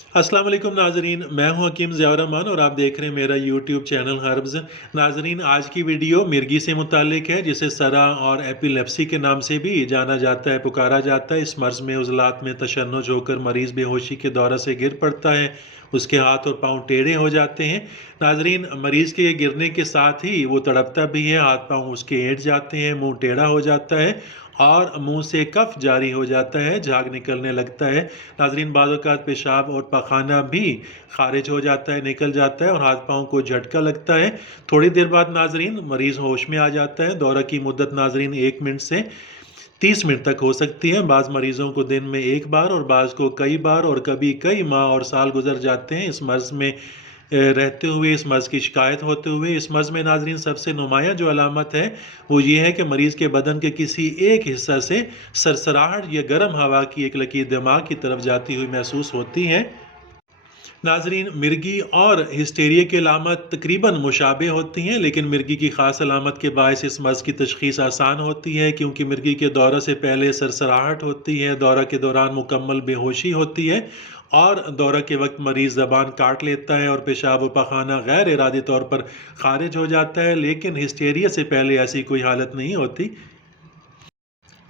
अस्सलाम वालेकुम नाजरीन, मैं हूं हकीम ज़ियाउर रहमान और आप देख रहे हैं मेरा यूट्यूब चैनल हर्ब्स। नाजरीन, आज की वीडियो मिर्गी से मुतालिक है, जिसे सरा और एपिलेप्सी के नाम से भी जाना जाता है, पुकारा जाता है। इस मर्ज़ में उज़लात में तशन्नुज होकर मरीज़ बेहोशी के दौरा से गिर पड़ता है, उसके हाथ और पाँव टेढ़े हो जाते हैं। नाजरीन, मरीज़ के गिरने के साथ ही वो तड़पता भी है, हाथ पाँव उसके ऐंठ जाते हैं, मुँह टेढ़ा हो जाता है और मुंह से कफ जारी हो जाता है, झाग निकलने लगता है। नाज़रीन, बाज़ औक़ात पेशाब और पखाना भी ख़ारिज हो जाता है, निकल जाता है और हाथ पाँव को झटका लगता है। थोड़ी देर बाद नाज़रीन मरीज़ होश में आ जाता है। दौरा की मुद्दत नाज़रीन 1 मिनट से 30 मिनट तक हो सकती है। बाज़ मरीज़ों को दिन में 1 बार और बाज़ को कई बार और कभी कई माह और साल गुज़र जाते हैं इस मर्ज़ में रहते हुए, इस मर्ज़ की शिकायत होते हुए। इस मर्ज़ में नाज़रीन सबसे नुमायाँ जो अलामत है वो ये है कि मरीज़ के बदन के किसी एक हिस्सा से सरसराहट या गर्म हवा की एक लकीर दिमाग की तरफ जाती हुई महसूस होती है। नाज़रीन, मिर्गी और हिस्टेरिया की अलामत तकरीबन मुशाबे होती हैं, लेकिन मिर्गी की ख़ास अलामत के बायस इस मर्ज़ की तशख़ीस आसान होती है, क्योंकि मिर्गी के दौरा से पहले सरसराहट होती है, दौरा के दौरान मुकम्मल बेहोशी होती है और दौरा के वक्त मरीज़ ज़बान काट लेता है और पेशाब व पखाना गैर इरादी तौर पर ख़ारिज हो जाता है, लेकिन हिस्टेरिया से पहले ऐसी कोई हालत नहीं होती।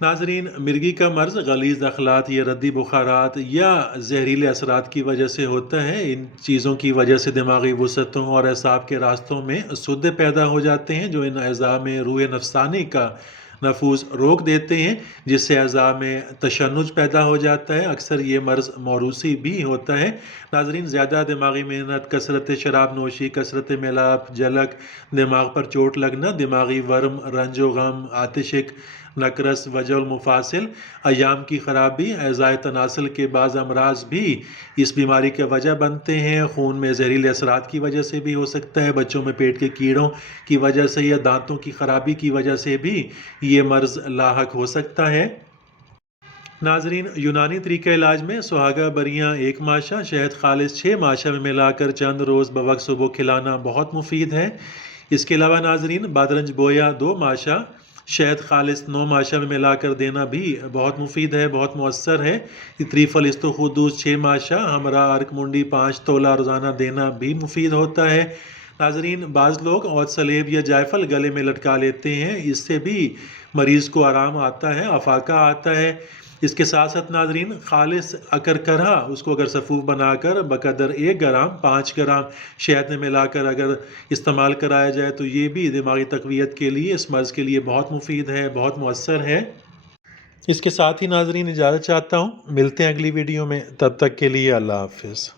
नाज़रीन, मिर्गी का मर्ज़ गलीज़ दख़लात या रद्दी बुखारात या ज़हरीले असरात की वजह से होता है। इन चीज़ों की वजह से दिमागी वसअतों और एसाब के रास्तों में सुद्दे पैदा हो जाते हैं, जो इन अज़ा में रूह नफ़सानी का नफूज़ रोक देते हैं, जिससे अज़ा में तशन्नुज पैदा हो जाता है। अक्सर ये मर्ज़ मौरूसी भी होता है। नाज़रीन, ज़्यादा दिमागी मेहनत, कसरत शराब नोशी, कसरत मिलाप, जलक, दिमाग पर चोट लगना, दिमागी वर्म, रंजो गम, आतिशिक, नकरस, वजल मुफासिल, अयाम की ख़राबी, एज़ाए तनासल के बाज़ अमराज भी इस बीमारी की वजह बनते हैं। खून में जहरीले असरात की वजह से भी हो सकता है। बच्चों में पेट के कीड़ों की वजह से या दांतों की ख़राबी की वजह से भी ये मर्ज़ लाहक हो सकता है। नाज़रीन, यूनानी तरीक़ा इलाज में सुहागा बरियाँ 1 माशा, शहद खालिस 6 माशा में मिलाकर चंद रोज़ बवक्त सुबह खिलाना बहुत मुफीद है। इसके अलावा नाज़रीन, बादरंज बोया 2 माशा, शहद खालिस 9 माशा में मिलाकर देना भी बहुत मुफीद है, बहुत मुअस्सर है। त्रिफल इस्तखुदूस 6 माशा, हमरा अर्क मुंडी 5 तोला रोज़ाना देना भी मुफीद होता है। नाज़रीन, बाज़ लोग औद सलेब या जायफल गले में लटका लेते हैं, इससे भी मरीज़ को आराम आता है, अफाका आता है। इसके साथ साथ नाज़रीन, खालिस अकरकरा उसको अगर सफ़ूफ बनाकर बकदर 1 ग्राम 5 ग्राम शहद में मिलाकर अगर इस्तेमाल कराया जाए तो ये भी दिमागी तक़वियत के लिए, इस मर्ज़ के लिए बहुत मुफीद है, बहुत मुअस्सर है। इसके साथ ही नाज़रीन इजाज़त चाहता हूँ, मिलते हैं अगली वीडियो में, तब तक के लिए अल्लाह हाफ़िज़।